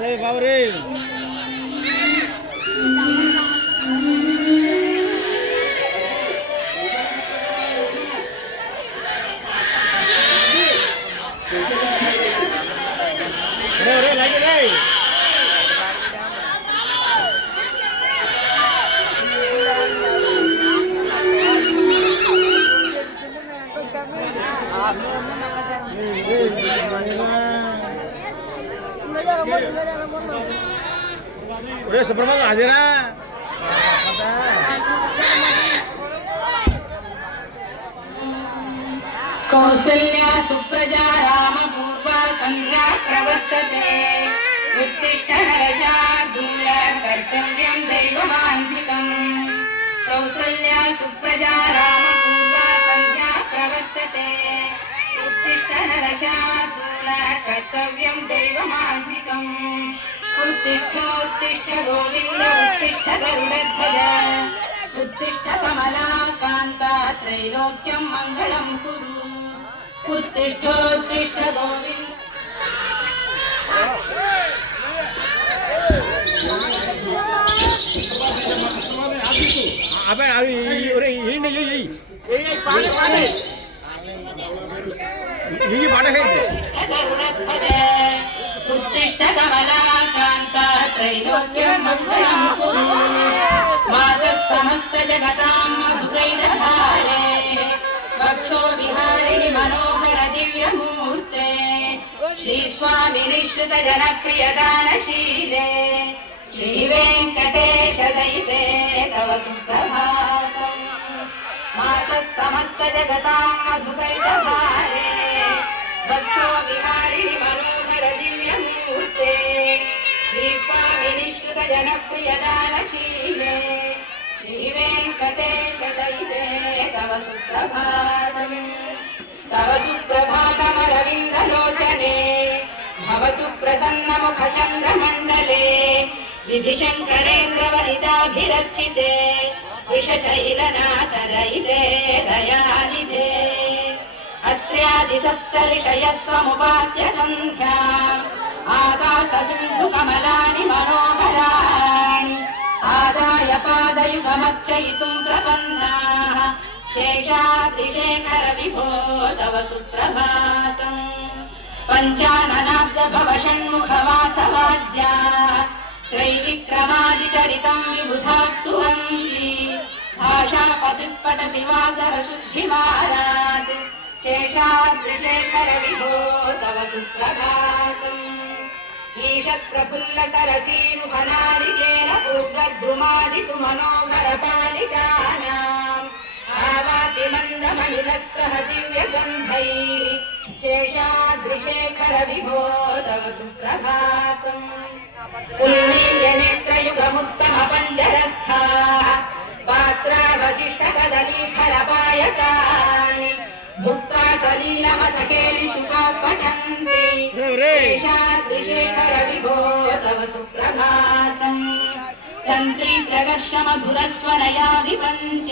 రే బాబు రే సుబ్రహ్మణ్యం అదేనా కౌసల్యా సుప్రజా రామ పూర్వా సంధ్యా ప్రవర్తతే ఉత్తిష్ట నరశార్దూల కర్తవ్యం దైవమాన్వితం కౌసల్యా సుప్రజా రామ పూర్వా సంధ్యా ప్రవర్తతే ఉత్తిష్ట నరశార్దూల కర్తవ్యం దైవమాన్వితం उत्तिष्ठ उत्तिष्ठ गोविन्द उत्तिष्ठ गरुडध्वज उत्तिष्ठ कमलाकान्ता त्रैलोक्यं मङ्गलं कुरु उत्तिष्ठ उत्तिष्ठ गोविन्द अबे अभी अरे यही नहीं यही पानी पानी यही पानी है उत्तिष्ठ कमलाकान्ता त्रैलोक्यं मङ्गलं कुरु मातः समस्त जगतां मधुकैटभारे वक्षो विहारिणि मनोहर दिव्यमूर्ते श्रीस्वामि निःश्रित जनप्रियदानशीले श्रीवेङ्कटेश दयिते तव सुप्रभातम् मातः समस्त जगतां मधुकैटभारे वक्षो विहारिणि मनोहर दिव्यमूर्ते श्रीस्वामि निःश्रित जनप्रियदानशीले श्रीवेङ्कटेश दयिते तव सुप्रभातमरविन्दलोचने भवतु प्रसन्नमुखचन्द्रमण्डले विधिशङ्करेन्द्रवनिताभिरर्चिते वृषशैलनाथदयिते दयानिधे अत्र्यादिसप्तऋषयः समुपास्य सन्ध्या आकाशसिन्धुकमलानि मनोहराणि आदाय पादयुगमर्चयितुं प्रपन्नाः शेषाद्रिशेखर विभो तव सुप्रभातम् पञ्चाननाब्जभवषण्मुखवासवाद्याः त्रैविक्रमादिचरितं विबुधास्तुवन्ति भाषापतिपटविवासरशुद्धिमारात् शेषाद्रिशेखर विभो तव सुप्रभातम् ईशप्रफुल्ल सरसीरुहनारिकेल पूर्वद्रुमादिषु मनोहर पालिकानाम् आवाति मन्दमनिलः सह दिव्यगन्धैः शेषाद्रिशेखर विभो तव सुप्रभातम् उन्मील्यनेत्रयुगमुत्तम पञ्जरस्थाः पात्रावशिष्टकदलीफलपायसानि भुक्त्वा सलीलमसकेलिषुकाः पठन्ति शेषाद्रिशेखर विभो तव सुप्रभातम् तन्त्रीप्रकर्षमधुरस्वरया विपञ्च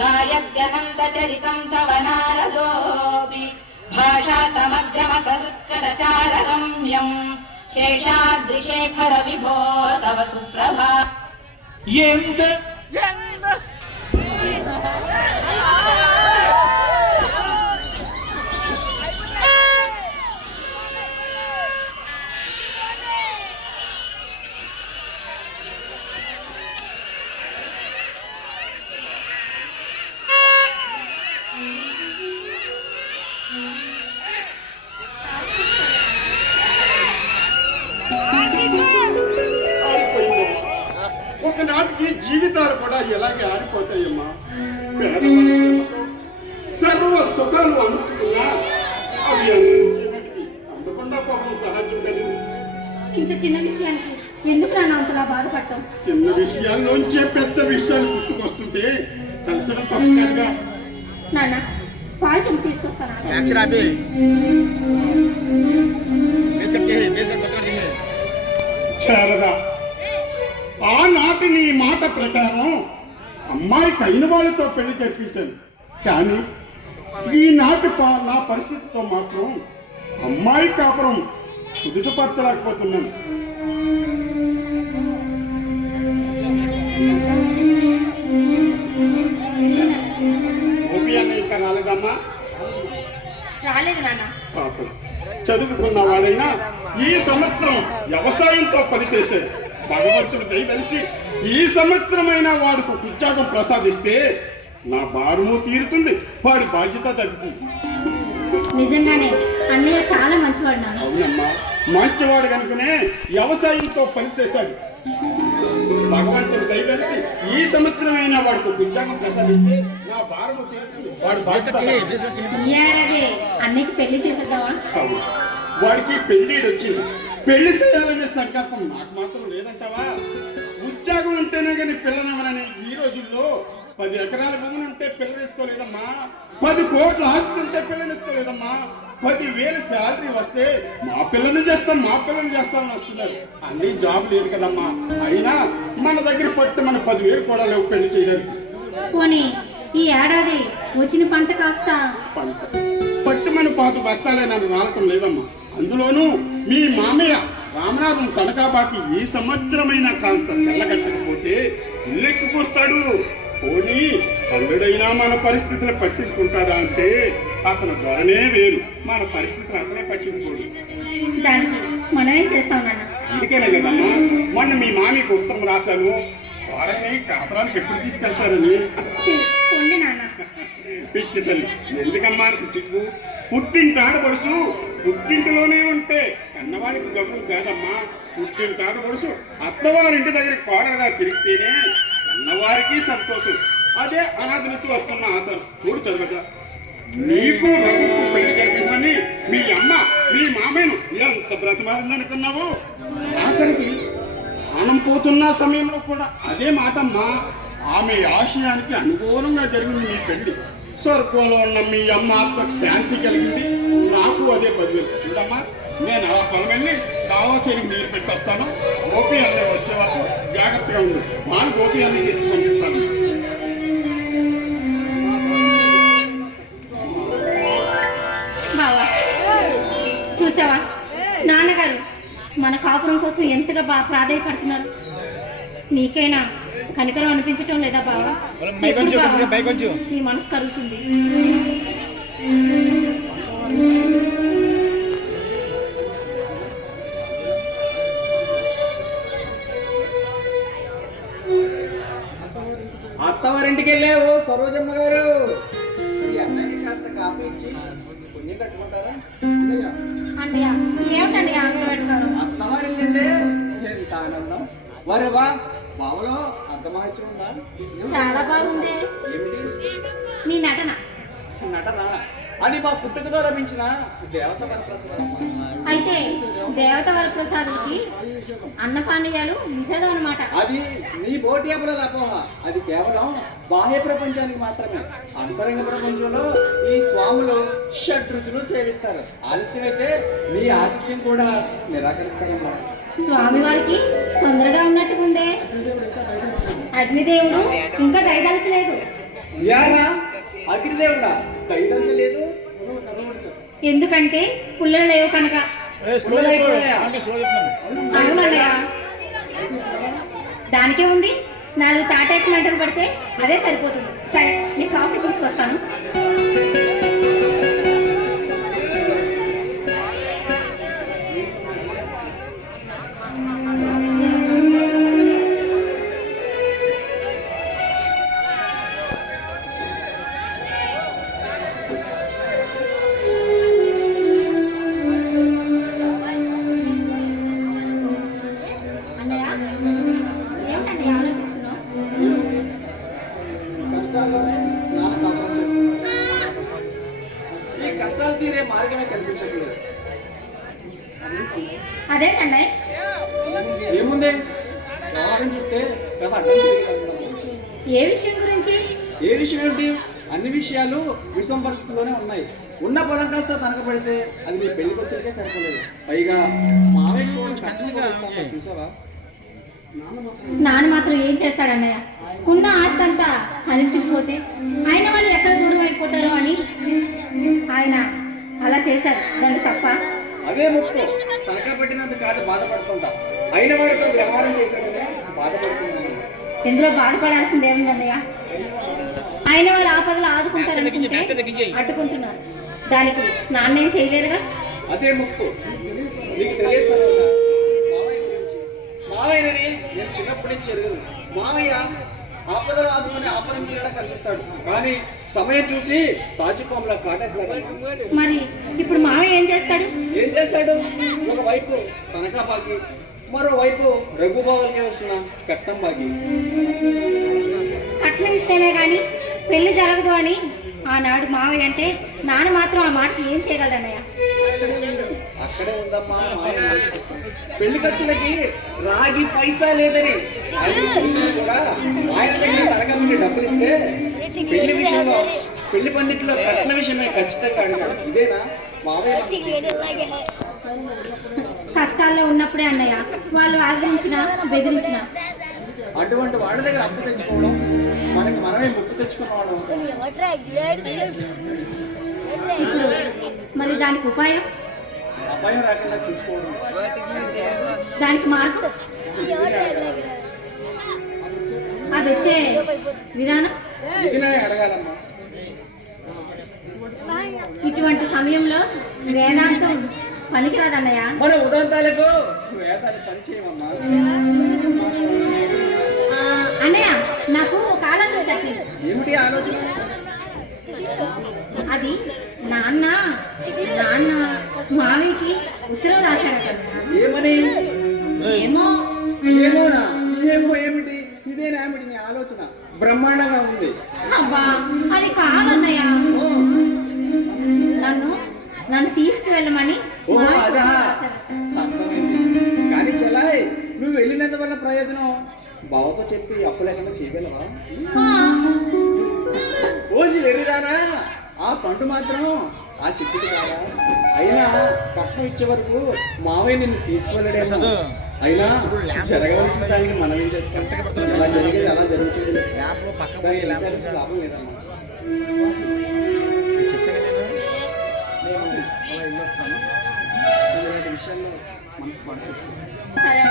गायत्यनन्तचरितं तव नारदोऽपि भाषा समग्रमसत्करचाररम्यम् शेषाद्रिशेखर विभो तव सुप्रभातम् ఒకనాటికి జీవితాలు కూడా ఎలాగే ఆరిపోతాయమ్మా. పేద మనుషులతో సర్వ సుఖాలు అందుకున్నా అవి అందించేటికి అందకుండా పాపం సహజం కదా. ఇంత చిన్న విషయానికి ఎందుకు నాన్న అంతలా బాధపడతాం? చిన్న విషయాల్లోంచే పెద్ద విషయాలు గుర్తుకొస్తుంటే తలసడం తప్పు కదగా. నాన్న పాలు చెంపు తీసుకొస్తాను. శారదా, ఆనాడు ఆనాటి నీ మాట ప్రకారం అమ్మాయికి అయిన వాళ్ళతో పెళ్లి జరిపించాను. కానీ ఈనాటి నా పరిస్థితితో మాత్రం అమ్మాయి కాపురం కుదుటపరచలేకపోతున్నాను. గోపి అన్న ఇంకా రాలేదమ్మా? రాలేదు నాన్న. పాపం చదువుకున్న వాడైనా ఈ సంవత్సరం వ్యవసాయంతో పనిచేశాడు. భగవంతుడు దయదలిసి ఈ సంవత్సరమైనా వాడికి ఉద్యోగం ప్రసాదిస్తే నా భారము తీరుతుంది, వాడి బాధ్యత తగ్గుతుంది. నిజంగానే అన్నయ్య చాలా మంచివాడు నాన్న. అవునమ్మా, మంచివాడు కనుకనే వ్యవసాయంతో పనిచేశాడు. భగవంతుడు దయదలిసి ఈ సంవత్సరమైనా వాడికి ఉద్యోగం ప్రసాదిస్తే నా భారము తీరుతుంది, వాడి బాధ్యత తగ్గుతుంది. ఈ ఏడాది అన్నయ్యకి పెళ్లి చేసేద్దామా? అవును, వాడికి పెళ్లిడు వచ్చింది. పెళ్లి చేయాలనే సంకల్పం నాకు మాత్రం లేదంటావా? ఉద్యోగం ఉంటేనే కానీ పిల్లనివ్వనని ఈ రోజుల్లో 10 ఎకరాల భూములు ఉంటే పిల్లనిస్తలేదమ్మా, 10 కోట్ల ఆస్తి ఉంటే పిల్లనిస్తలేదమ్మా, 10,000 శాలరీ వస్తే మా పిల్లని చేస్తామని వస్తున్నారు. అన్ని జాబ్ లేదు కదమ్మా. అయినా మన దగ్గర పట్టు మన 10,000 కూడా లేవు పెళ్లి చేయడానికి. పోనీ ఈ ఏడాది వచ్చిన పంట కాస్త పంట పట్టు మన 5 బస్తాలే నన్ను రావటం లేదమ్మా. అందులోనూ మీ మామయ్య రామనాథం తనకాబాకి ఈ సంవత్సరమైన కాంత చెల్లగట్టకపోతే ఇల్లెక్కిపోస్తాడు. పోనీ అల్లుడైనా మన పరిస్థితులు పట్టించుకుంటాడా అంటే అతను ధరనే వేరు, మన పరిస్థితులు అసలే పట్టించుకోడు. దానికి మనమేం చేస్తాం నాన్న? అందుకనే కదమ్మా మొన్న మీ మామికి ఉత్తరం రాశాను, వారిని కాపురానికి ఎప్పుడు తీసుకెళ్తారని. పొండి నాన్న. పిచ్చి తల్లి, ఎందుకమ్మా చిక్కు? పుట్టింటి ఆడపడుసు పుట్టింటిలోనే ఉంటే కన్నవాడికి గౌరవం కాదమ్మా. పుట్టింటి ఆడపడుసు అత్తవారింటి దగ్గర కోడలుగా తిరిగితేనే కన్నవారికి సంతోషం. అదే అనాథ నుంచి వస్తున్న ఆశలు. చూడు చదువుగా, నీకు రఘుకు పెళ్లి జరిగిందని మీ అమ్మ మీ మామయ్యను ఎంత బ్రతిమారిందనుకున్నావు? ఆఖరికి ప్రాణం పోతున్న సమయంలో కూడా అదే మాటమ్మా. ఆమె ఆశయానికి అనుకూలంగా జరిగింది మీ పెళ్లి. స్వర్గంలో ఉన్న మీ అమ్మ ఆత్మకు శాంతి కలిగింది, నాకు అదే 10,000. చూడమ్మా, నేను ఆ పొలం వెళ్ళి కావాల్సిన నీరు పెట్టొస్తాను. గోపి అన్నీ వచ్చే వరకు జాగ్రత్తగా ఉంది. మా గోపి అన్నీ తీసుకు పంపిస్తాను. బావా చూసావా, నాన్నగారు మన కాపురం కోసం ఎంతగా ప్రాధాయపడుతున్నారు. నీకైనా కనికరం అనిపించటం లేదా బావా? నీ మనసు కలుగుతుంది. అత్తవారింటికి వెళ్ళావు సరోజమ్మ గారు, ఈ అన్నయ్యకి కాస్త కాఫీ ఇచ్చి పుణ్యం కట్టుకుంటారా? అన్నయ్య ఏమిటండి అంత పెడతారు? అత్తవారి వెళ్ళంటే ఎంత ఆనందం. వరేవా బావలో అర్థమహత్యం ఉందా? చాలా బాగుంది. ఏమిటి నీ నటన? నటన? అది మా పుట్టుకతో లభించిన దేవత వరప్రసాదం. అయితే దేవత వరప్రసాద్కి అన్నపానీయాలు నిషేధం అన్నమాట. అది నీ బోటి అపల అపోహ. అది కేవలం బాహ్య ప్రపంచానికి మాత్రమే. అంతరంగ ప్రపంచంలో ఈ స్వాములు షడ్రుచులు సేవిస్తారు. ఆలస్యం అయితే నీ ఆతిథ్యం కూడా నిరాకరిస్తారన్నమాట. స్వామి వారికి తొందరగా ఉన్నట్టుకుందే. అగ్నిదేవుడు ఇంకా దయదలచలేదు. యారా అగ్నిదేవుడా దయదలచలేదు? ఎందుకంటే పుల్లలు లేవు కనుక. అవునన్నయ్య, దానికే ఉంది. 4 తాటాకు మంటలు పడితే అదే సరిపోతుంది. సరే, నీ కాఫీ తీసుకొస్తాను. కష్టాల్లోనే నాన్న కాపురం చేస్తున్నారు. ఈ కష్టాలు తీరే మార్గమే కనిపించట్లేదు. అదేంటండి? ఏముంది, వ్యవహారం చూస్తే కథ అడ్డం తిరిగి. ఏ విషయం గురించి? ఏ విషయం ఏమిటి? అన్ని విషయాలు విషమ పరిస్థితుల్లోనే ఉన్నాయి. ఉన్న పొలం కాస్త తనకబడితే అది నీ పెళ్లికి వచ్చేకే సరిపోలేదు. పైగా మామయ్య కూడా ఖర్చు కూడా ఇస్తాను, చూసావా? నాన్న మాత్రం ఏం చేస్తాడన్నయ్య? ఉన్న ఆస్తి అంతా హరించుకుపోతే ఆయన వాళ్ళు ఎక్కడ దూరం అయిపోతారో అని ఆయన అలా చేశారు. దాన్ని తప్ప అదే ముక్కు తనఖా పెట్టినంత కాదు బాధపడుతుంటా, అయిన వాడితో వ్యవహారం చేశాడనే బాధపడుతున్నాను. ఎందులో బాధపడాల్సింది ఏముందన్నయ్య? ఆయన వాళ్ళు ఆపదలు ఆదుకుంటారనుకుంటే అడ్డుకుంటున్నారు. దానికి నాన్నేం చేయలేదుగా. అదే ముక్కు నీకు తెలియదు మావయ్య గురించి. మావయ్యని నేను చిన్నప్పటి నుంచి ఎరుగదు. మావయ్య ఆపదలు ఆదుకుని ఆపదం కూడా కనిపిస్తాడు, కానీ సమయం చూసి తాచిపాములా కాటేస్తాడు. మరి ఇప్పుడు మావయ్య ఏం చేస్తాడు? ఏం చేస్తాడు? ఒకవైపు తనఖా బాగి, మరోవైపు రఘుబావులకి వచ్చిన కట్నం బాగి. కట్నం ఇస్తేనే కానీ పెళ్లి జరగదు అని ఆనాడు మావయ్య అంటే నాన్న మాత్రం ఆ మాటకి ఏం చేయగలడన్నయ్య? అక్కడే ఉందమ్మా మావయ్య. పెళ్లి ఖర్చులకి రాగి పైసా లేదని ఆయన తెలిసినా కూడా ఆయన దగ్గర అడగమని డబ్బులు ఇస్తే పెళ్లి విషయంలో, పెళ్లి పండితుల్లో కట్న విషయమే ఖచ్చితంగా అడిగాడు. ఇదేనా మావయ్య? కష్టాల్లో ఉన్నప్పుడే అన్నయ్య వాళ్ళు ఆదరించిన బెదిరించిన అటువంటి వాళ్ళ దగ్గర అప్పు తెచ్చుకోవడం, మనకి మనమే ముక్కు తెచ్చుకోవడం. ఇప్పుడు మరి దానికి ఉపాయం, అపాయం రాకుండా చూసుకోవడం. దానికి మార్పు, అది వచ్చే విధానం ఇదినే అడగాలమ్మా. ఇటువంటి సమయంలో వేదాంతం పనికిరాదన్నయ్య. మన ఉదంతాలకు వేదాలు పనిచేయమమ్మా. అన్నయ్య నాకు ఒక ఆలోచన తట్టింది. ఏమిటి ఆలోచన? అది నాన్న మావికి ఉత్తరం రాశాడట. ఏమని? ఏమో ఏమోనా? ఏమిటి? ఇదేనామిటి నీ ఆలోచన? బ్రహ్మాండంగా ఉంది. అబ్బా అది కాదన్నయ్య, ఓ, నన్ను తీసుకువెళ్ళమని ఓ మావి అదా, రాశారట. అర్థమైంది. కానీ చెల్లాయ్, నువ్వు వెళ్ళినందు వల్ల ప్రయోజనం బావతో చెప్పి అప్పు లేకుండా చేయగలవా? ఆ, ఓసి వెర్రిదానా, ఆ పండు మాత్రం ఆ చెట్టుకి కాదా? అయినా కట్నం ఇచ్చే వరకు మావయ్య నిన్ను తీసుకెళ్ళడేమో. అయినా జరగవలసిన దానికి మనం ఏం చేస్తాం? అలా జరిగేది అలా జరుగుతుంది. దాన్ని విచారించే లాభం లేదమ్మా. నేను అలా వెళ్ళొస్తాను. ఇలాంటి విషయాల్లో మనసు పడుతుంది. సరే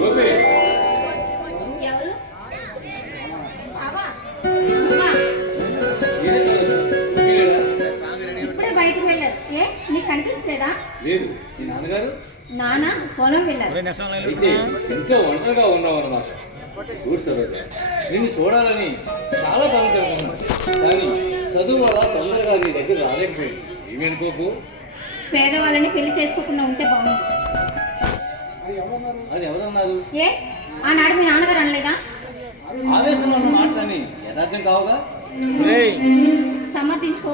గోపి, ఎవరు? ఇప్పుడే బయటకు వెళ్ళారు. ఏ నీకు కనిపించలేదా? లేదు, మీ నాన్నగారు నాన్న పొలం వెళ్ళారు. అయితే ఇంట్లో ఒంటరిగా ఉన్నావు అన్నమాట. సరోజ, నిన్ను చూడాలని చాలా బాగా జరుగుతున్నాను, కానీ చదువు వల్ల తొందరగా నీ దగ్గర రాలేకపోయింది. ఏమనుకోకు. పేదవాళ్ళని పెళ్లి చేసుకోకుండా ఉంటే బాగుంది. అది ఎవరన్నారు? ఏ ఆనాడు మీ నాన్నగారు అనలేదా? ఆవేశంలో ఉన్న మాటలని యథార్థం కావుగా. సమర్థించుకో.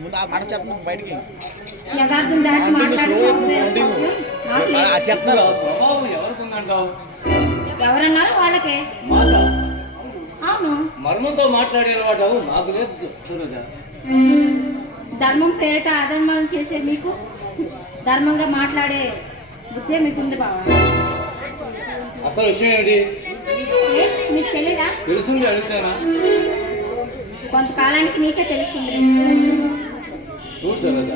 ముందు ఆ మాట చెప్పు బయటికి. యథార్థం దాచి మాట్లాడే ఇప్పుడు ఆ ప్రభావం ఎవరికి ఉందంటావు? ఎవరన్నారు వాళ్ళకే. మాట అవును, మర్మంతో మాట్లాడే వాడు నాకు లేదు సరోజ. ధర్మం పేరిట అధర్మం చేసే మీకు ధర్మంగా మాట్లాడే బుద్ధే మీకుంది బావా. అసలు విషయం ఏమిటి? ఏ మీకు తెలీదా? తెలుసుండి అడుగుతానా? కొంతకాలానికి నీకే తెలుస్తుంది. చూడు సరోజ,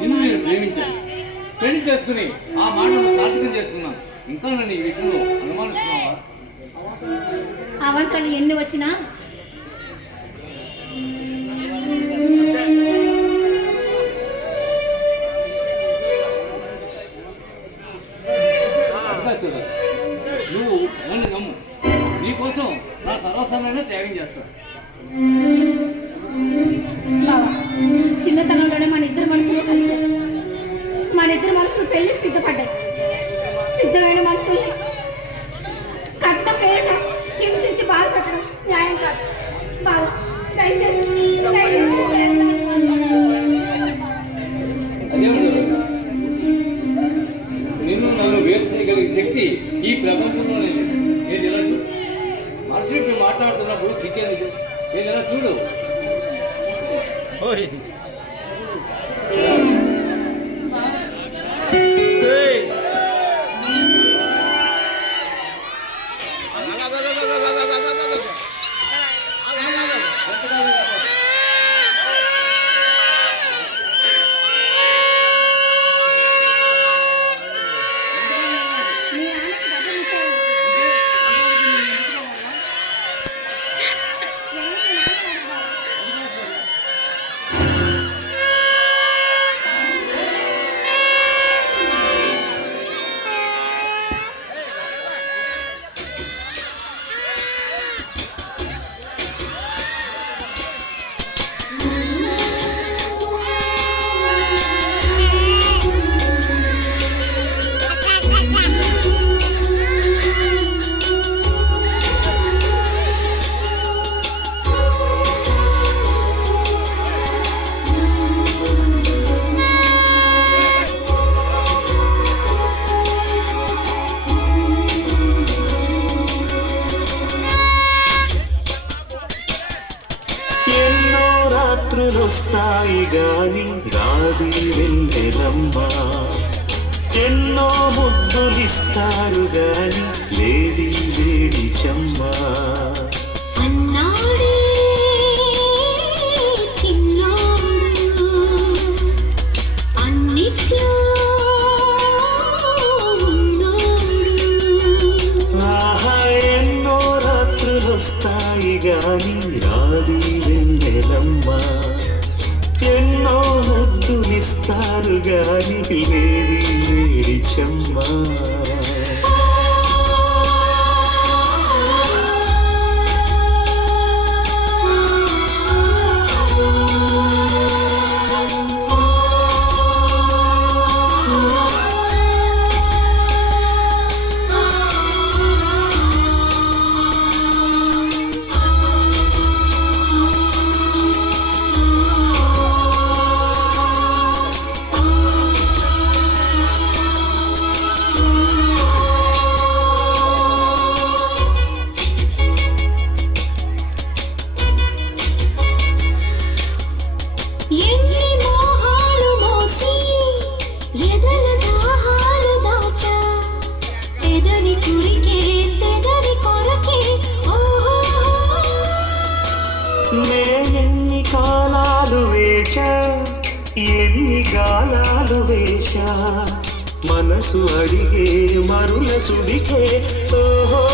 నిన్ను నేను ప్రేమించాను, పెళ్లి చేసుకుని ఆ మాటను సార్థకం చేసుకున్నాను. ఇంకా నన్ను ఈ విషయంలో అనుమానిస్తున్నావా? అవంతరాలు ఎన్ని వచ్చినా అర్థం సరోజ, నువ్వు నన్ను నమ్ము. నీకోసం నా సర్వస్వాన్ని త్యాగం చేస్తాను. బావా, చిన్నతనంలోనే మన ఇద్దరు మనసులు కలిశారు. మన ఇద్దరు మనసులు పెళ్లికి సిద్ధపడ్డాయి. సిద్ధమైన మనసుల్ని కట్ట పేరిట హింసించి బాధపెట్టడం న్యాయం కాదు. బావా, దయచేసి అదేమిటి సరోజ, నిన్ను నన్ను వేరు చేయగలిగితే శక్తి ఈ ప్రపంచంలోనే లేదు. ఏదైనా చూడు, మనుషులు మాట్లాడుతున్నప్పుడు సిగ్గేందుకు? ఏదైనా చూడు. వస్తాయి గాని రాది వెన్నెలమ్మ, ఎన్నో ముద్దులిస్తారు గాని లేది వేడి చెమ్మ. అన్నాడే చిన్నోడు అన్నిట్లో ఉన్నోడు. ఆహా ఎన్నో రాత్రులొస్తాయి గాని రాది వెన్నెలమ్మ, ఎన్నో ముద్దులిస్తారు గాని లేది వేడి చెమ్మ. ఎన్ని కాలాలు వేచా ఎన్ని గాలాలు వేశా, మనసు అడిగే మరుల సుడికే ఓహో.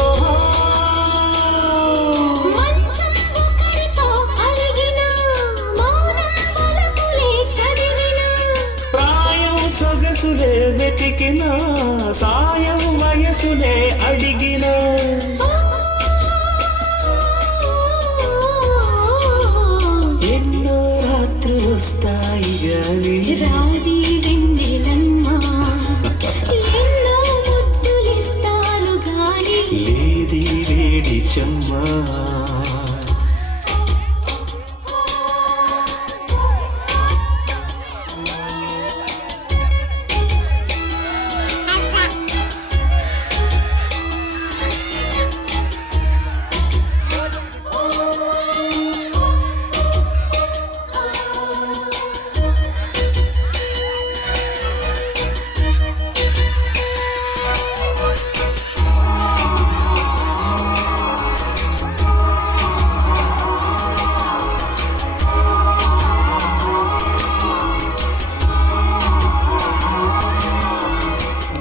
ప్రాయం సొగసులే వెతికిన సాయం వయసులే అడిగిన, ఎన్నో రాత్రులొస్తాయి గాని రాది వెన్నెలమ్మ, ఎన్నో ముద్దులిస్తారు గాని లేది వేడి చెమ్మ.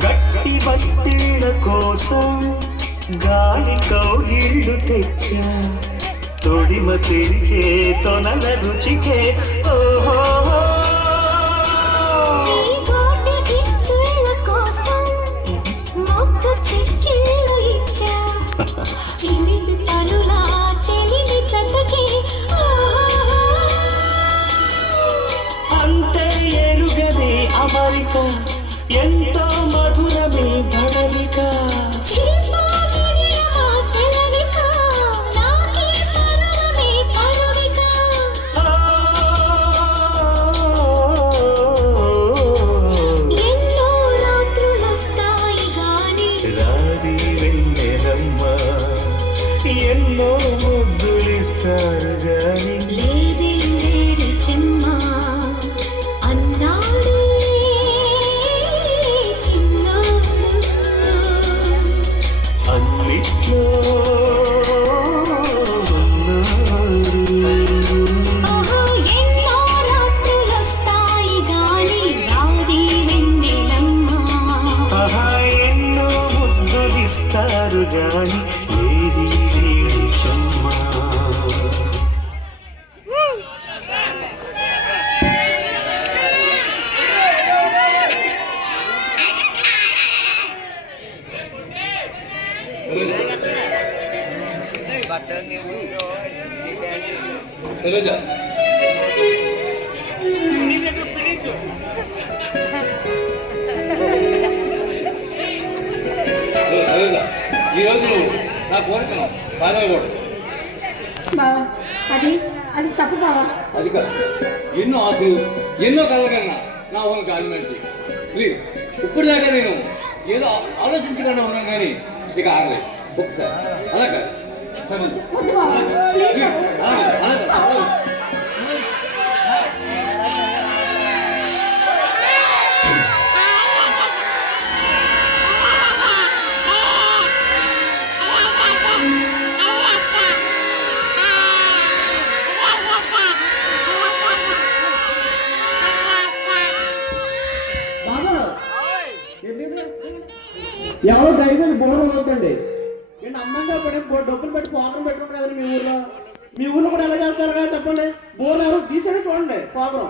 గట్టి బట్టిళ్ళ కోసం గాలి కౌగిళ్ళు తెచ్చా, తొడిమ తెరిచే తొనల రుచికే ఓహో. అంతే ఎరుగని అమరిక, ఎంతో మధురమే బడలిక. ఆడిస్తారు గాని ఏది లేని చెమ్మ. సరోజా ఈరోజు నా కోరికను కాదనకూడదు. బావా అది అది తప్పు బావా. అది కాదు, ఎన్నో ఆశలు ఎన్నో కళల కన్నా నా ఓన్ కాన్వెంట్. ప్లీజ్, ఇప్పుడు దాకా నేను ఏదో ఆలోచించకుండా ఉన్నాను కానీ ఇక ఆగలేదు. ఒకసారి అలా కాదు, వద్దు బావా, ప్లీజ్ బావా. ఎవరో దయచేసి బోర్డు అవుతండి. నేను అమ్మంగా పడి డబ్బులు పెట్టి పోకరం పెట్టుకుంటారు కదా మీ ఊర్లో. మీ ఊర్లో కూడా ఎలా చేస్తారు కదా చెప్పండి. బోర్డు ఎవరు తీసాడే చూడండి పోకరం.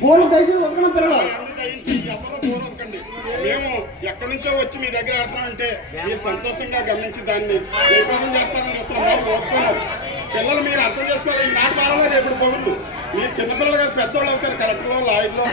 బోర్డు దయచేసి ఉతకడం పిల్లలు. మేము ఎక్కడి నుంచో వచ్చి మీ దగ్గర ఆడుతున్నామంటే మీరు సంతోషంగా గమనించి దాన్ని నిర్మాణం చేస్తారని వస్తున్నారు. పిల్లలు మీరు అర్థం చేసుకోవాలి. ఈ మాట బాగా రేపు పౌరులు మీరు చిన్నపిల్లలు కాదు, పెద్దోళ్ళు అవుతారు. కరెక్ట్లో లాయర్లో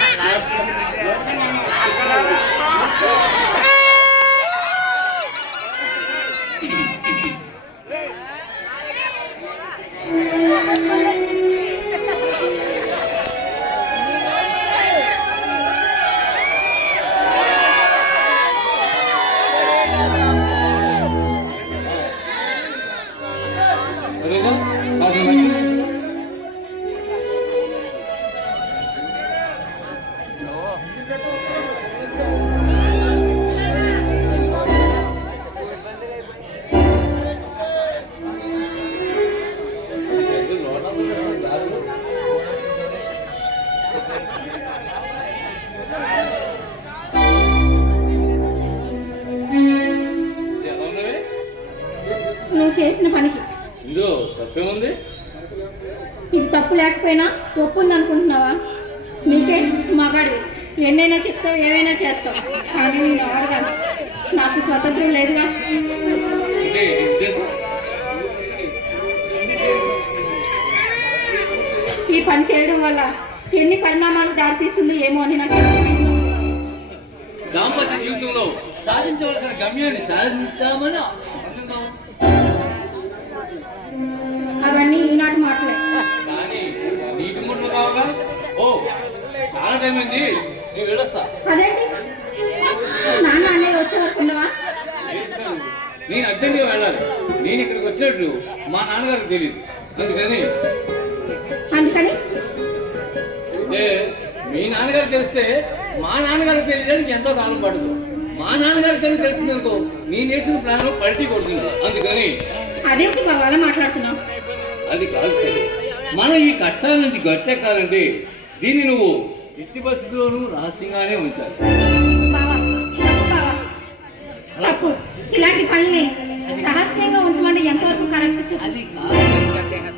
నువ్వు చేసిన పనికి ఇందులో తప్పేముంది? ఇది తప్పు లేకపోయినా ఒప్పు ఉంది అనుకుంటున్నావా? నీకే మగాడు, ఎన్నైనా చెప్తావు, ఏమైనా చేస్తావు. కానీ నేను ఆడగాను, నాకు స్వతంత్రం లేదుగా. అంటే ఉద్దేశం ఈ పని చేయడం వల్ల ఎన్ని పరిణామాలు దారితీస్తుందో ఏమో అని నాకు దాంపత్య జీవితంలో సాధించవలసిన గమ్యాన్ని సాధించామని అనుకుందాం. అవన్నీ ఈనాటి మాటలే. కానీ నీటి ముట్లు కావగా ఓ చాలా టైం అయింది, నేను వెళ్ళొస్తా. అదేంటి నాన్న అనేది వచ్చే వరకు ఉండవా? నేను అర్జెంట్గా వెళ్ళాలి. నేను ఇక్కడికి వచ్చినట్టు మా నాన్నగారికి తెలియదు. అందుకని అంటే మీ నాన్నగారు తెలిస్తే మా నాన్నగారికి తెలియడానికి ఎంతో కాలం పడుతుంది. మా నాన్నగారికి కనుక తెలిసింది అనుకో, నేను వేసిన ప్లాన్ పల్టీ కొడుతుంది. అందుకని అదేంటి బాబు అలా మాట్లాడుతున్నావు? అది కాదు సరే, మనం ఈ కష్టాల నుంచి గట్టెక్కాలంటే దీన్ని నువ్వు ఎట్టి పరిస్థితుల్లోనూ రహస్యంగానే ఉంచాలి. బావా, తప్పు బావా, తప్పు. ఇలాంటి పనుల్ని రహస్యంగా ఉంచమంటే ఎంతవరకు కరెక్ట్ చెప్పు. అది కాదు,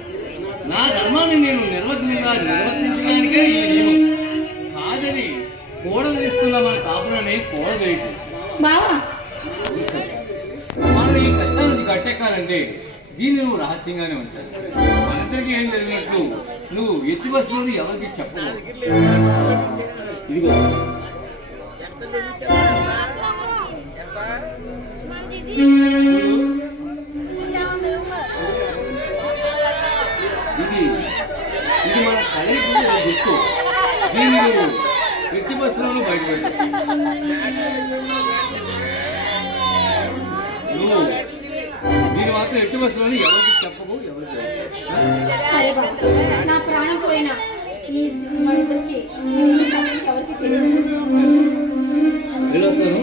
నా ధర్మాన్ని నేను నిర్వర్తించడానికే ఈ నియమం. కాదని కోడలు తీసుకున్న మన కాపురాన్ని కోడవేయకు. బావా, మనం ఈ కష్టాల నుంచి గట్టెక్కాలంటే దీన్ని నువ్వు రహస్యంగానే ఉంచాలి. మనందరికీ ఏం జరిగినట్లు నువ్వు ఎత్తి వస్తువులు ఎవరికి చెప్పవు. ఇదిగో ఇది మన కలయిక గుర్తు. దీన్ని నువ్వు ఎట్టి వస్తువులను బయటపెట్టు. నువ్వు దీని మాత్రం ఎట్టి వస్తువులను ఎవరికి చెప్పకు, ఎవరికి సరే బాబు, నా ప్రాణం పోయినా ఈ మన ఇద్దరికి ఎవరికి తెలియదు. వెళ్ళొస్తాను.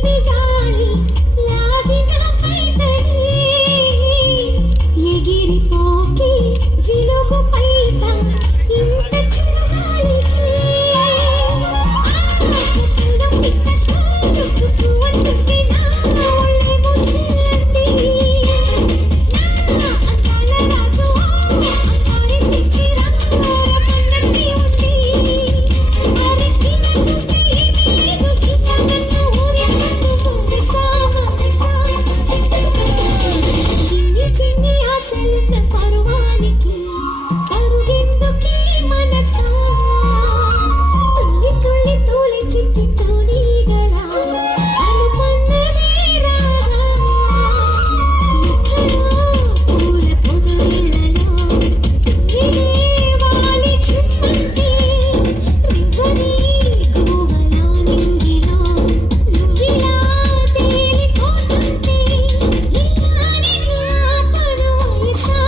చిలిపి గాలి లాగిన పైటని ఎగిరిపోకి జిలుగు పైట ఇంత చిరుగాలికి అంటుంటే నా ఒళ్ళేమో చిల్లంది అందాల రాజు అందారి తెచ్చి రంగోరమన్నట్టే ఉంది మరి తిని చూస్తే ఏమీ లేదు ఇంకా నన్ను ఊరించకు మనసా చిన్ని చిన్ని ఆశలున్న పరువానికి పరుగెందుకీ మనసా తుల్లి తుల్లి తూలి చిట్టి తూనీగలా అనుపన్నదే రాగా ఎక్కడో పూల పొదరిళ్ళలో తుంగిరే వాలి చుమ్మంటే రివ్వని గోవలా నింగిలో నువ్విలా తేలిపోతుంటే ఇలానే ఆపను వయసా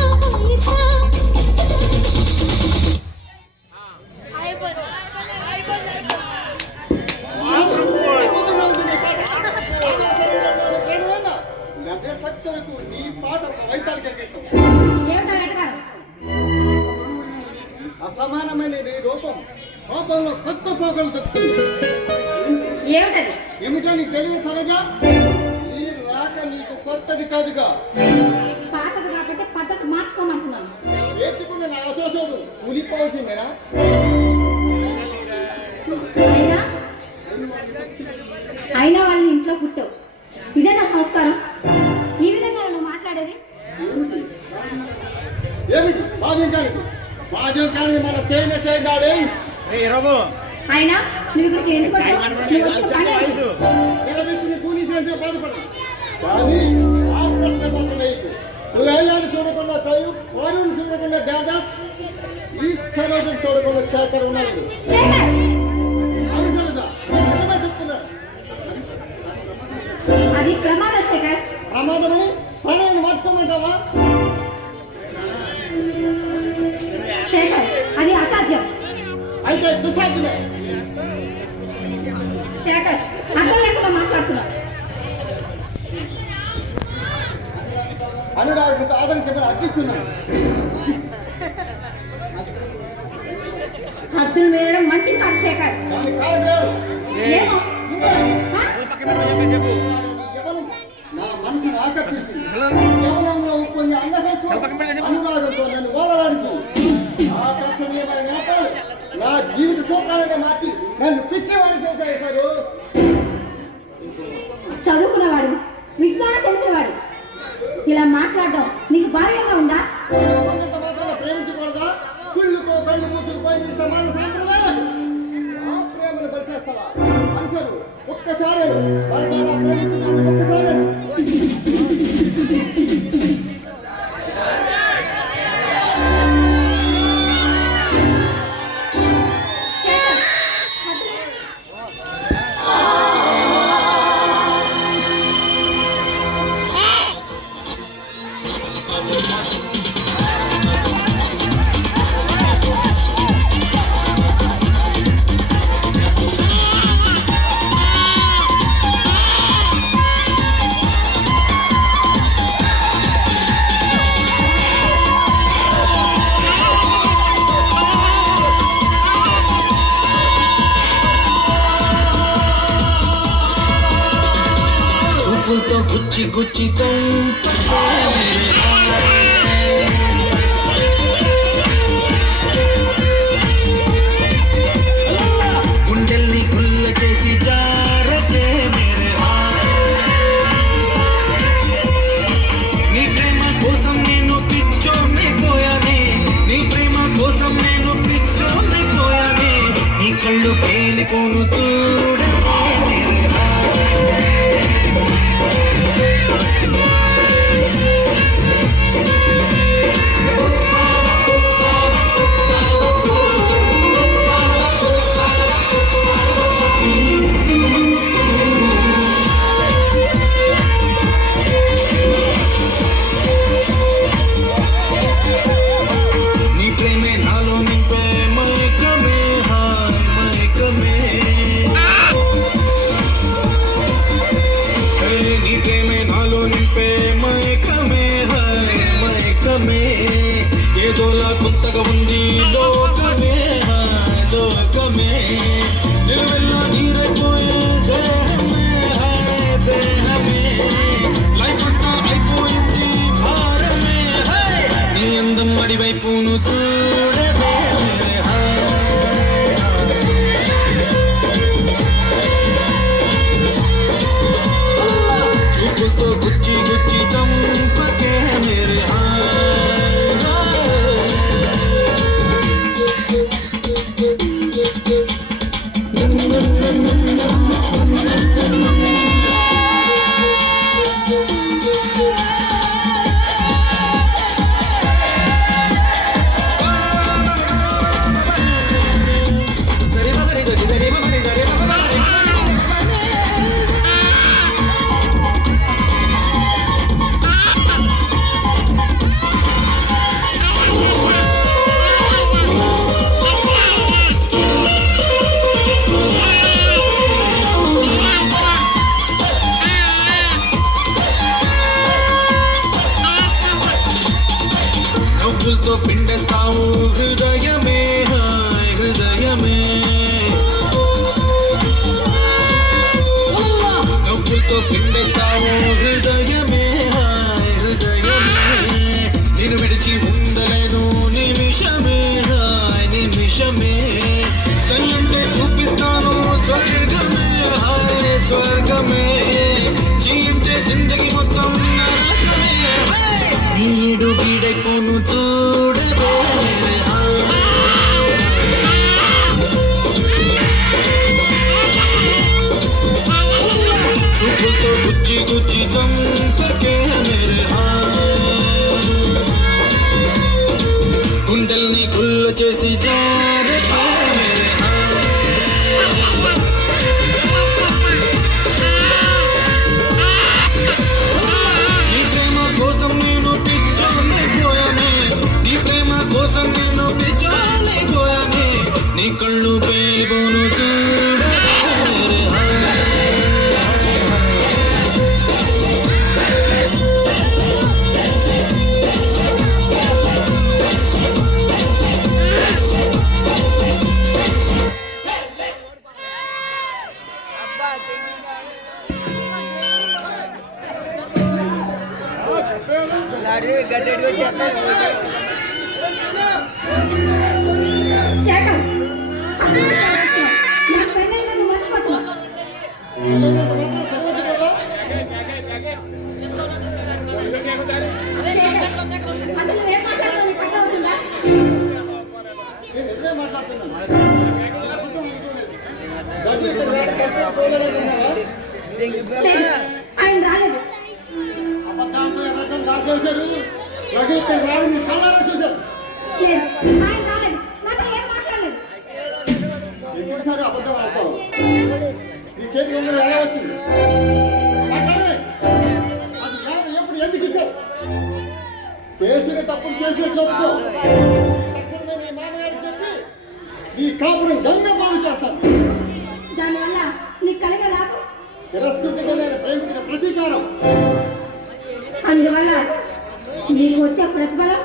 నీ పాట వైతాళిక ఏమిటో ఎటగారు? అసమానమైన నీ రూపం కోపంలో కొత్త పోకలు తప్పుతుంది. ఏమిటది? ఏమిటో నీకు తెలియదు సరోజ, ఈ రాక నీకు కొత్తది కాదుగా. పాతది కాబట్టి పద్ధతి మార్చుకోమంటున్నాను. నేర్చుకున్న నా అసోసోడు మునిపోవాల్సిందేనా? అయినా వాళ్ళని ఇంట్లో పుట్టావు, ఇదే నా సంస్కారం. ఈ విధంగా నువ్వు మాట్లాడేది ఏమిటి భాగ్యం కానీ మన చేయండి. అయినా నువ్వు ఇక్కడ ఎందుకు వచ్చావు? నువ్వు వచ్చిన పని ఏంటి? నిలబెట్టిన కూలీసేంటే బాధపడదు, కానీ ఆ ప్రశ్న మాత్రం వేయకు. లైలాను చూడకుండా కయ్యూ, వారుని చూడకుండా దేవదాస్, ఈ సరోజం చూడకుండా శేఖర్ ఉన్నాడు. శేఖర్, అవును సరోజ, నిజమే చెప్తున్నారు. అది ప్రమాదం శేఖర్. ప్రమాదమని ప్రణయాన్ని మార్చుకోమంటావా? శేఖర్, అది అసాధ్యం. అయితే దుస్సాధ్యమే. శేఖర్, అర్థం లేకుండా మాట్లాడుతున్నావు. అనురాగంతో ఆదరించమని అర్జిస్తున్నాను. హద్దులు మీరడం మంచిది కాదు శేఖర్. దాని కారణం ఏమో ఆ? కేవలం నా మనసును ఆకర్షించింది. కేవలంలో ఉప్పొంగి అందశక్తి అనురాగంతో నన్ను ఓలలాడిసి ఆకర్షణీయమైన నేతలు నా జీవిత సూత్రాలుగా మార్చి నన్ను పిచ్చివాడు చేశాయి సారు. చదువుకున్నవాడు, విజ్ఞానం తెలిసేవాడు, ఇలా మాట్లాడడం నీకు భార్యంగా ఉందా? ఉన్నంత మాత్రాన ప్రేమించకూడదా? కుళ్ళుతో కళ్ళు మూసుకుపోయి నీ సమాన సాంప్రదాయాలకు ఆ ప్రేమను పరిచేస్తావా? అనుసరు ఒక్కసారి ఒక్కసారి చూపులతో గుచ్చి గుచ్చి గుండెల్ని గుల్ల చేసి జారతే మేరే నీ ప్రేమ కోసం నేను పిచ్చోని పోయానే, నీ ప్రేమ కోసం నేను పిచ్చోని పోయానే, నీ కళ్ళు పేలిపోను చూడతే మేరే నింపే మైకమే మైకమే ఏదోలా కొత్తగా ఉంది లోకమే లోకమే నిలువెల్లా నీరైపోయే దేహమే దేహమే లైఫ్ అంతా అయిపోయింది భారమే నీ అందం అడివైపును చూడవే చూపుతో గుచ్చి గుచ్చి చంపకే మేరే నవ్వులతో పిండేస్తావు హృదయమే హృదయమే నవ్వులతో పిండేస్తావు హృదయమే హృదయమే నేను విడిచి ఉండలేను నిమిషమే నిమిషమే సల్లంటే చూపిస్తాను స్వర్గమే స్వర్గమే జీంటే జిందగీ మొత్తం నరకమే నీడు వీడైపోను చూడవే చూపులతో గుచ్చి గుచ్చి చంపకే మేరే గుండెల్ని గుల్ల చేసి జారకే మేరే నీ ప్రేమ కోసం నేను పిచ్చోలైపోయానే నీ ప్రేమ కోసం నేను పిచ్చోలైపోయానే నీ కళ్ళు పేలిపోను చూడవే శేఖర్, అక్కడ నా పెళ్ళైనా నువ్వు మర్చిపోతున్నావు. శేఖర్, అసలు నువ్వేం మాట్లాడుతున్నావు? నీకు అర్థం అవుతుందా? నేను నిజమే మాట్లాడుతున్నాను. లేదు, ఆయన రాలేదు. అబద్ధాలతో ఎవరికైనా దాడి చేశారు. రఘు ఇక్కడ రాడు, నీ కళ్ళారా చూశారు. లేదు, ఆయన రాలేదు. నాతో ఏం మాట్లాడలేదు. ఇంకోసారి అబద్ధం ఆడతావు. నీ చేతికి ఉంగరం ఎలా వచ్చింది? మాట్లాడలే. అది కాదు, ఎప్పుడు ఎందుకు ఇచ్చావు? చేసిన తప్పులు చేసినట్లు ఒప్పుకో. తక్షణమే నీ మామగారికి చెప్పి నీ కాపురం గంగ పాలు చేస్తాను. దానివల్ల నీకు కలిగే లాభం, తిరస్కృతిగా నేను ప్రేమించిన ప్రతీకారం. అందువల్ల నీకు వచ్చే ప్రతిఫలం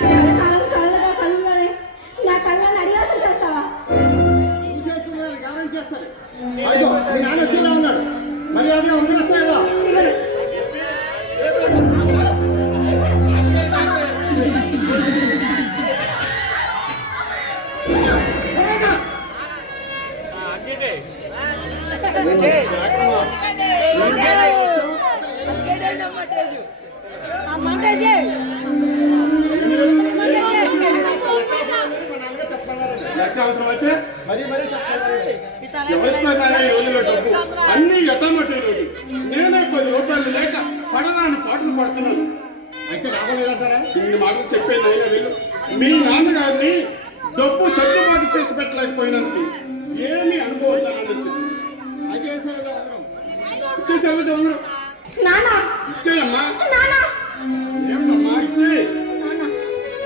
కలకాలం కళ్ళగా కళ్ళలోనే నా కళ్ళని అడియాసం చేస్తావా? చేసుకునే గారం చేస్తారు. అయ్యో మీ నాన్న వచ్చేలా ఉన్నాడు. మర్యాదగా ఉంగరస్తావా? ఇవ్వరు. లెక్క అవసరం అయితే మరీ మరీ చెప్తాను. వ్యవస్థ ఈ రోజుల్లో డబ్బు అన్ని ఎట్టమట్టే రోజు నేనే 10 రూపాయలు లేక పడరాని పాటలు పడుతున్నాను. అయితే రావలేదంటారా? ఇన్ని మాటలు చెప్పేది అయినా వీళ్ళు మీ నాన్నగారిని డబ్బు సర్దుబాటు చేసి పెట్టలేకపోయినందుకు ఏమి అనుకోవద్దని అయితే వేసారు అందరం. ఇచ్చేసేది అందరూ నాన్న, ఇచ్చేయమ్మా. నాన్న, ఏమమ్మా ఇచ్చే నాన్న,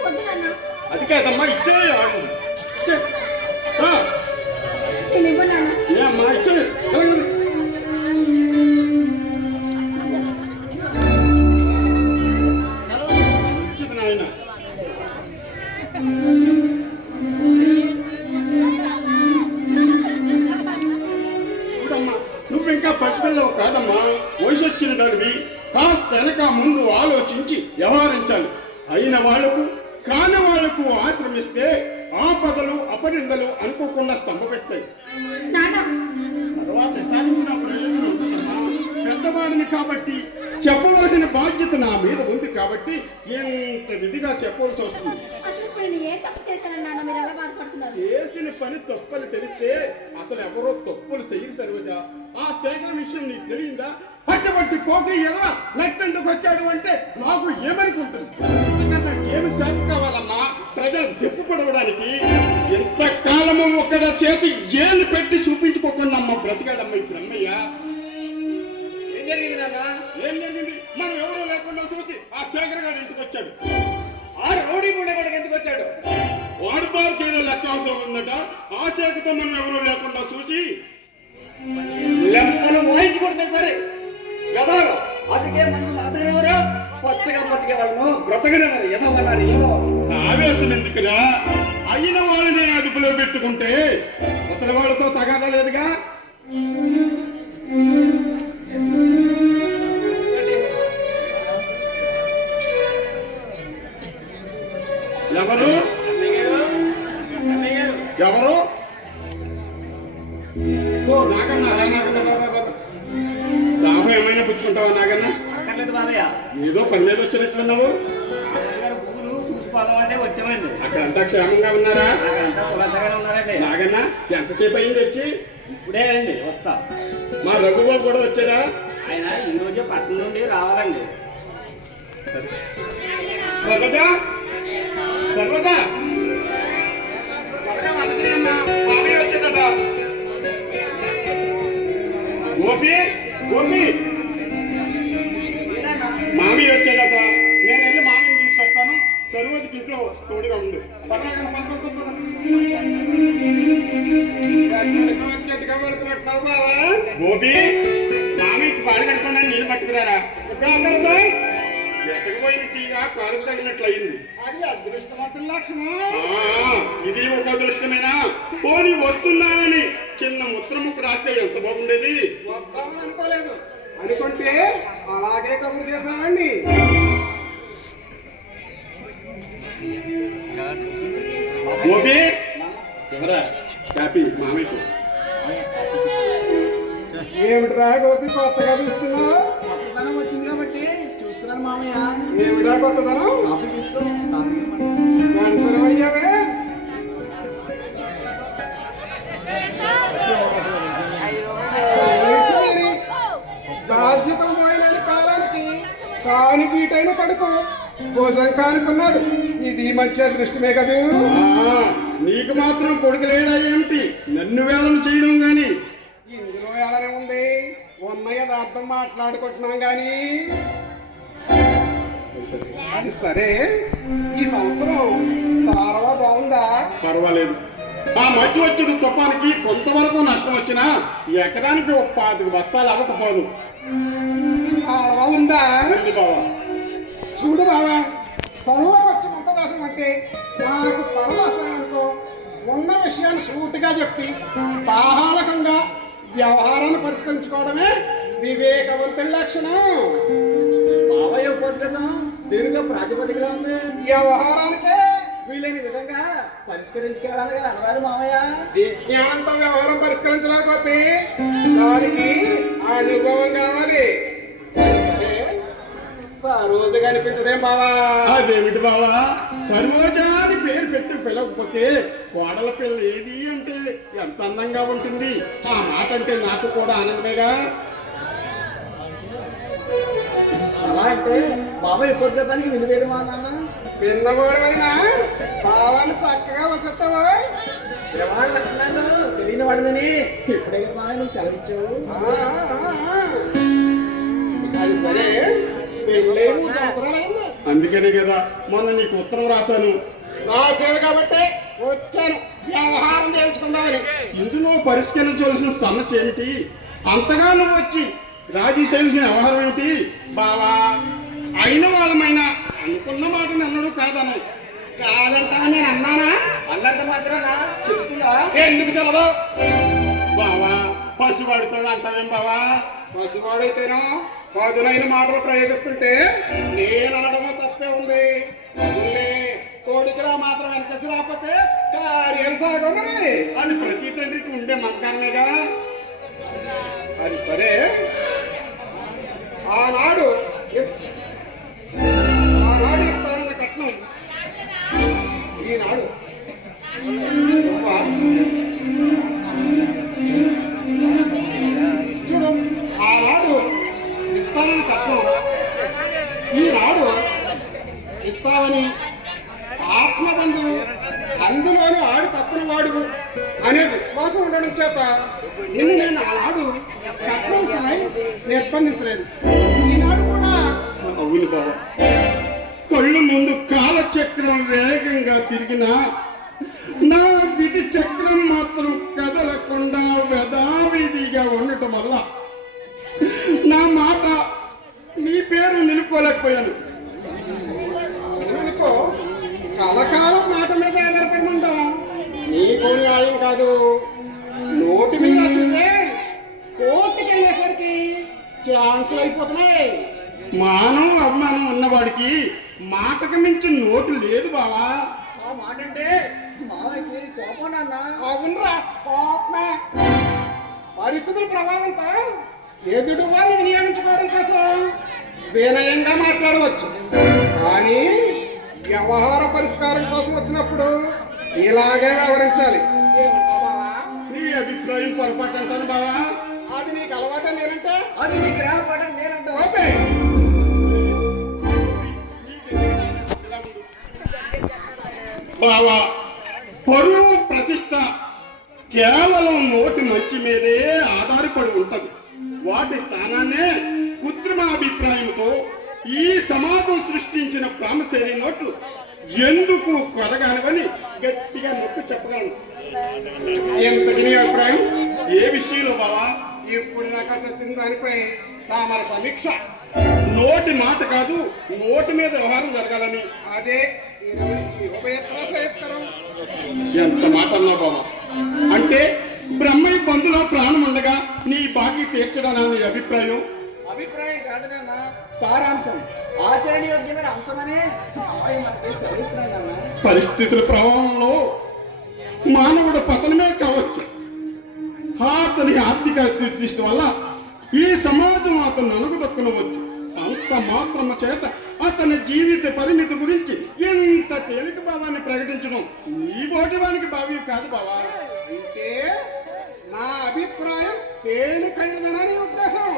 వద్దు నాన్న. అది కాదమ్మా ఇచ్చే ఇచ్చే నేను ఇవ్వను నాన్న. ఏమ్మా ఇచ్చే వచ్చిన దానివి కాస్త వెనక ముందు ఆలోచించి వ్యవహరించాలి. అయిన వాళ్లకు కాని వాళ్లకు ఆశ్రమిస్తే ఆపదలు అపనిందలు అనుకోకుండా స్తంభపెడతాయి. నాన్న తర్వాత సాధించినప్పుడు పెద్దవాడిని కాబట్టి చెప్పవలసిన బాధ్యత నా మీద ఉంది కాబట్టి ఎంత విధిగా చెప్పవలసి వస్తుంది. అసలు ఇప్పుడు నేను ఏ తప్పు చేశాను నాన్న, మీరు ఎలా బాధపడుతున్నారు? చేసిన పని తప్పని తెలిస్తే అసలు ఎవరో తప్పులు చెయ్యి సరివజ. ఆ శేఖర విషయం నీకు తెలియందా? పట్టబట్టి పోతే ఎలా నెట్టందుకు వచ్చాడు అంటే నాకు ఏమనుకుంటుంది? ఏమి శాఖ కావాలమ్మా ప్రజలు దెప్పు పడవడానికి? ఎంతకాలము ఒక్కడ చేతి ఏళ్ళు పెట్టి చూపించుకోకుండా అమ్మ బ్రతికాడమ్మ ఈ బ్రహ్మయ్య. ఏం జరిగింది నాన్న? ఏం జరిగింది? మనం ఎవరో లేకుండా చూసి ఆ శేఖర గారు ఎందుకు వచ్చాడు? ఆ రౌడీ గుండెగడికి ఎందుకు వచ్చాడు? వాడు బాబుకి ఏదో లెక్క అవసరం ఉందట. ఆ శాఖతో మనం ఎవరూ లేకుండా చూసి లెక్కలు వాయించుకుంటే సరే గదాలు అతికే మనుషులు అతగనెవరు పచ్చగా బతికే వాళ్ళను బ్రతకనెవరు ఎదవన్నారు ఏదో. ఆవేశం ఎందుకురా? అయిన వాళ్ళని అదుపులో పెట్టుకుంటే అతని వాళ్ళతో తగాదా లేదుగా. ఎవరు ఎవరు? ఓ నాగన్న లాభం ఏమైనా పుచ్చుకుంటావా నాగన్న? అక్కర్లేదు బాబయ్య, ఏదో పని మీద వచ్చినట్లున్నావు. గారు పువ్వులు చూసిపోదామంటే వచ్చామండి. అక్కడంతా క్షేమంగా ఉన్నారా? అక్కడంతా కులాసగానే ఉన్నారండి. నాగన్న ఎంతసేపు అయింది వచ్చి? ఇప్పుడే అండి వస్తా. మా రఘుబాబు కూడా వచ్చాడా? ఆయన ఈ రోజే పట్టణం నుండి రావాలండి. సర్వదా సర్వదా గోపి గోపి మామి వచ్చేదట. నేను వెళ్ళి మామిని తీసుకొస్తాను. సరోజకి ఇంట్లో తోడుగా ఉండు. గోపి మామికి పాలు కట్టుకున్నా నీళ్ళు పట్టుకురారా. ఎత్తకపోయిన తీగ కాలుకు తగినట్లయింది. అది అదృష్టవంతుల లక్షణం. ఇది ఒక అదృష్టమేనా? పోనీ వస్తున్నానని చిన్న ముత్రముకు రాస్తే ఎంత బాగుండేది. వద్దామని అనుకోలేదు, అనుకుంటే అలాగే కబురు చేశామండి. గోపి ఎవరా కాపీ మామయ్యకు? ఏమిట్రా గోపి కొత్తగా చూస్తున్నావు? కొత్తదనం వచ్చింది కాబట్టి చూస్తున్నాను మామయ్య. ఏమిటా కొత్తదనం? కాఫీ తీసుకో. అయ్యావే బాధ్యత పోయిన కాలానికి కాని గీటైన పడుకో భోజనం కానుకున్నాడు. ఇది మంచి అదృష్టమే కదూ. నీకు మాత్రం కొడుకు లేడా ఏమిటి? నన్ను వేలం చేయడం గాని ఇందులో ఎలానే ఉంది? ఉన్న యథార్థం మాట్లాడుకుంటున్నాం గాని. అది సరే, ఈ సంవత్సరం సారవా బాగుందా? పర్వాలేదు. ఆ మధ్య వచ్చిన తుఫానికి కొంతవరకు నష్టం వచ్చినా ఎకరానికి 5 బస్తాలు అవ్వకపోదు. ఆడవా ఉందా? ఉంది బావా. చూడు బావా, సొల్ల వచ్చి ముంత దోషం అంటే నాకు పరవాసన అనుకో. ఉన్న విషయాన్ని సూటిగా చెప్పి బాహాలకంగా వ్యవహారాన్ని పరిష్కరించుకోవడమే వివేకవంతుల లక్షణం. బావయ్య పద్ధతం దీనిగా ప్రాతిపదికగా ఉంది. వ్యవహారానికే వీలైన విధంగా పరిష్కరించుకోవాలని అనరాదు మామయ్య. జ్ఞానంతో వ్యవహారం పరిష్కరించలేకపోతే దానికి అనుభవం కావాలి. సరోజగా అనిపించదేం బావా? అదేమిటి బావా, సరోజా అని పేరు పెట్టి పిలవకపోతే కోడల పిల్ల ఏది అంటే ఎంత అందంగా ఉంటుంది. ఆ మాట అంటే నాకు కూడా ఆనందమేగా. అలా అంటే బాబాయ్ పొద్దుతానికి విలువేది మా నాన్న. పిన్నవాడువైనా బావాన్ని చక్కగా వసట్టవా? వ్యవహార లక్షణాలు తెలియని వాడినని ఇప్పుడే కదా నువ్వు సెలవిచ్చావు. అది సరే, పెళ్ళై 3 సంవత్సరాలు. అందుకనే కదా మొన్న నీకు ఉత్తరం రాశాను. రాసేవి కాబట్టి వచ్చాను వ్యవహారం తెలుసుకుందామని. ఇందులో పరిష్కరించవలసిన సమస్య ఏమిటి? అంతగా నువ్వు వచ్చి రాజీ చేయవలసిన వ్యవహారం ఏంటి? బావా, అయిన వాళ్ళమైనా అనుకున్న మాటని అన్నడు కాదను. కాదంటావా? నేను అన్నానా? అన్నంత మాత్రాన చెప్తుందా? ఎందుకు తెలదు బావా? పసివాడితో అంటావేం బావా? పసివాడైతేనో పదునైన మాటలు ప్రయోగిస్తుంటే నేను అనడమో తప్పే ఉంది. వదిలే, కోడికిరా మాత్రం వెనకసి రాకపోతే కార్యం సాగమని అది ప్రతి తండ్రికి ఉండే మగ్గాన్నేగా. అది సరే, ఆనాడు ఇస్తానన్న కట్నం ఈనాడు చూడు, ఆనాడు ఇస్తానని కట్నం ఈనాడు ఇస్తావని ఆత్మబంధువు, అందులోనూ ఆడు తప్పని వాడు అనే విశ్వాసం ఉండడం చేత నిన్ను నేను ఆనాడు కట్నం సాయి నిర్బంధించలేదు. ఈనాడు కూడా అవును బాబా, కళ్ళు ముందు కాలచక్రం వేగంగా తిరిగినా నా విధి చక్రం మాత్రం కదలకుండా యథావిధిగా ఉండటం వల్ల నా మాట నీ పేరు నిలుపుకోలేకపోయాను. అనుకో, కలకాలం మాట మీద ఆధారపడి ఉంటాం. నీకు న్యాయం కాదు. నోటి మీద వస్తుంటే కోర్టుకి వెళ్ళేసరికి ఛాన్సులు అయిపోతున్నాయి. మానం అభిమానం ఉన్నవాడికి మాటకు మించి నోటు లేదు బావా. ఆ మాట అంటే మామయ్యకి కోపం నాన్న. అవునరా, కోపమే. పరిస్థితుల ప్రభావంతో ఎదుటి వారిని వినియోగించుకోవడం కోసం వినయంగా మాట్లాడవచ్చు, కానీ వ్యవహార పరిష్కారం కోసం వచ్చినప్పుడు ఇలాగే వ్యవహరించాలి. ఏమంటావు బావా? నీ అభిప్రాయం పొరపాటు అంటాను బావా. అది నీకు అలవాటు నేనంటే అది నీకు రాకపోవడం నేనంటా. ఓకే. బావా, పరువు ప్రతిష్ట కేవలం నోటి మంచి మీదే ఆధారపడి ఉంటది. వాటి స్థానాన్నే కృత్రిమ అభిప్రాయంతో ఈ సమాజం సృష్టించిన ప్రామశైలి నోట్లు ఎందుకు కొరగానివని గట్టిగా నొప్పి చెప్పగలను. ఎంతటి నీ అభిప్రాయం? ఏ విషయంలో బావా? ఇప్పుడు దాకా చచ్చిన దానిపై తామర సమీక్ష. నోటి మాట కాదు, నోటి మీద వ్యవహారం జరగాలని. అదే ఎంత మాట అన్నా బాబా. అంటే బ్రహ్మయ్య బంధులో ప్రాణం ఉండగా నీ బాకీ తీర్చడానా నీ అభిప్రాయం? అభిప్రాయం కాదు నాన్న, సారాంశం, ఆచరణీయోగ్యమైన అంశమనే అమ్మాయి మనకి శ్రమిస్తున్నాడు నాన్న. పరిస్థితుల ప్రభావంలో మానవుడు పతనమే కావచ్చు. అతని ఆర్థిక దృష్టి వల్ల ఈ సమాజం అతను అణుగుదొక్కనవచ్చు. అంత మాత్రమ చేత అతని జీవిత పరిమితి గురించి ఎంత తేలిక భావాన్ని ప్రకటించడం నీ బోటి వానికి భావ్యం కాదు బావా. అంటే నా అభిప్రాయం తేలికైనదనని ఉద్దేశం.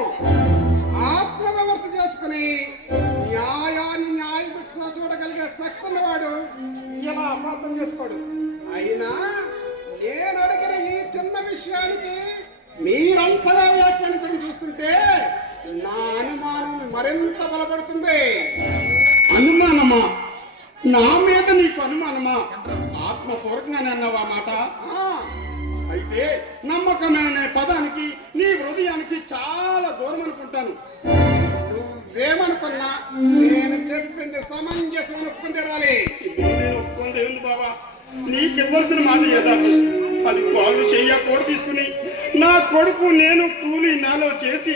ఆత్మ విమర్శ చేసుకుని న్యాయాన్ని న్యాయ దృష్టితో చూడగలిగే శక్తి ఉన్నవాడు ఇలా అపార్థం చేసుకోడు. అయినా నేను అడిగిన ఈ చిన్న విషయానికి మీరంతగా వ్యాఖ్యానించడం చూస్తుంటే నా అనుమానం మరింత బలపడుతుంది. అనుమానమా? నా మీద నీకు అనుమానమా? ఆత్మపూర్వకంగానే అన్నావా మాట? అయితే నమ్మకమైన పదానికి నీ హృదయానికి చాలా దూరం అనుకుంటాను. నువ్వేమనుకున్నా నేను చెప్పింది సమంజసం ఒప్పుకుందిరాలి. నేను ఒప్పుకుంది ఉంది బాబా. నీకు ఇవ్వాల్సిన మాట ఏదాన్ని అది పాలు చెయ్య కోడి తీసుకుని నా కొడుకు నేను కూలి నాలో చేసి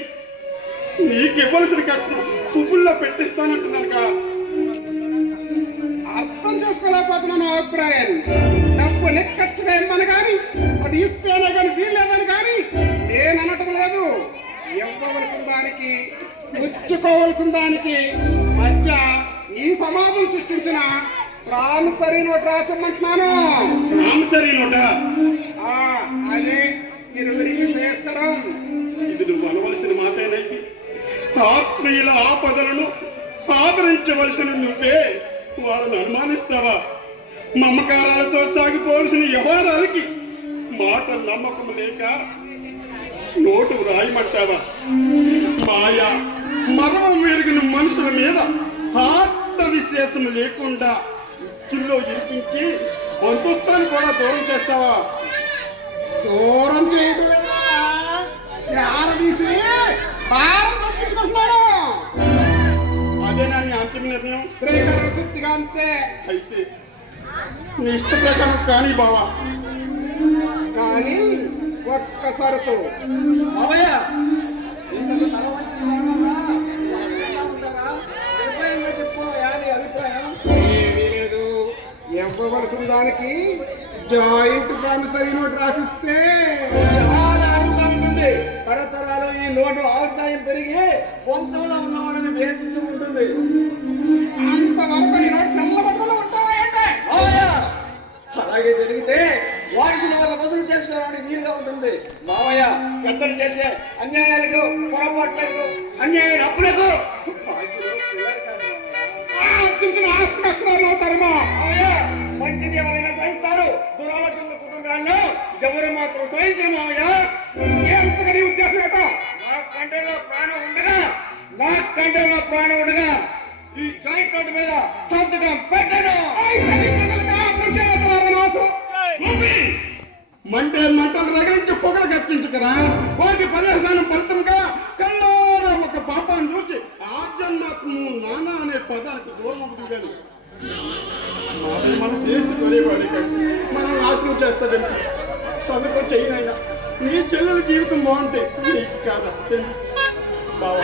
నీకు ఇవ్వాల్సిన కట్నం పువ్వుల్లో పెట్టిస్తానంటున్నానుగా. అర్థం చేసుకోలేకపోతున్నాను అభిప్రాయాన్ని. డబ్బు లెక్కచ్చుగా ఇమ్మని కానీ అది ఇస్తేనే కానీ వీల్లేదని కానీ నేను అనటం లేదు. ఇవ్వవలసిన దానికి పుచ్చుకోవలసిన దానికి మధ్య ఈ సమాజం సృష్టించిన ప్రామిసరీ నోట్ రాసిమ్మంటున్నాను. ప్రామిసరీ నోట? అదే ఇరువురికి శ్రేయస్కరం. ఇది నువ్వు అనవలసిన మాటేనైతే ఆత్మీయుల ఆపదలను ఆదరించవలసిన నువ్వే వాళ్ళని అనుమానిస్తావా? మమకారాలతో సాగిపోవలసిన వ్యవహారాలకి మాట నమ్మకం లేక నోటు రాయమంటావా? మాయా మరణం మెరిగిన మనుషుల మీద ఆత్మవిశ్వాసం లేకుండా చిల్లో ఇరికించి బంధుత్వాన్ని కూడా దూరం చేస్తావా? దూరం చేయడం తీసి భారం తగ్గించుకుంటున్నాడు. అదే నా అంతిమ నిర్ణయం. ప్రేకరణ శక్తిగా అంతే. అయితే నీ ఇష్ట ప్రకారం కానీ బావా, కానీ ఒక్కసారితో మామయ్య ఇంతకు తల వంచిన ఇవ్వవలసిన దానికి జాయింట్ ప్రామిసరీ నోట్ రాసిస్తే చాలా అరువుగా ఉంటుంది. తరతరాలు ఈ నోటు ఆదాయం పెరిగి వంశంలో ఉన్న వాళ్ళని వేధిస్తూ ఉంటుంది. అంతవరకు ఈ నోట్ చల్లబట్టలో ఉంటావా ఏంటే? మావయ్య, అలాగే జరిగితే వారసుల వల్ల వసూలు చేసుకోవడానికి వీలుగా ఉంటుంది. మావయ్య, పెద్దలు చేసే అన్యాయాలకు, పొరపాట్లకు, అన్యాయమైన అప్పులకు చిన్న ఆస్తి అవుతారమ్మా. మావయ్య, మంచిది ఎవరైనా సహిస్తారు, దురాలోచనలు కుటుంబాలను ఎవరు మాత్రం సహించరు. మావయ్య, ఎంతగా నీ ఉద్దేశం ఏంటో? నా కంటలో ప్రాణం ఉండగా ఈ జాయింట్ నోటు మీద సంతకం పెట్టను. మంటలు రగిలించి పొగలు కప్పించుకరా వాటి పర్యవసానం ఫలితంగా కల్లోరా ఒక పాపాన్ని చూసి ఆర్జన్మాత్ము నాన్న అనే పదానికి దూరం అవుతుంది కానీ మనం చేసి కొనేవాడి మనం నాశనం చేస్తాడంటే చదువుకో చేయనైనా నీ చెల్లెల జీవితం బాగుంటే నీకు కాదా చెల్లి బావా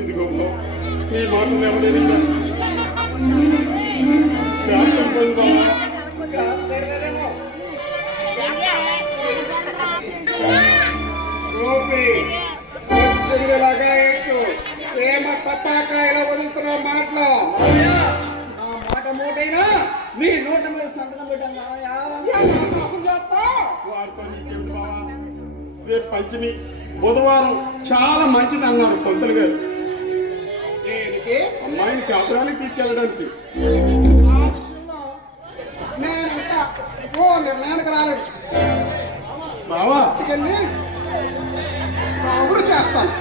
ఇదిగో నీ మాటలు ఎవరైనా ప్రేమ తప్పాకాయలో వదులుతున్న మాటలు నా మాట మూటైనా మీ నోటు మీద సంతకం పెట్టాను. మావయ్య, వాడితో నీకేమిటి బావా? రేపు పంచమి బుధవారం చాలా మంచిది అన్నారు పంతులు గారు. దీనికి అమ్మాయిని కాపురానికి తీసుకెళ్ళడానికి ఆ విషయంలో నేను ఇంకా నిర్ణయానికి రాలేదు. బావా వెళ్ళి రాముడు చేస్తాను.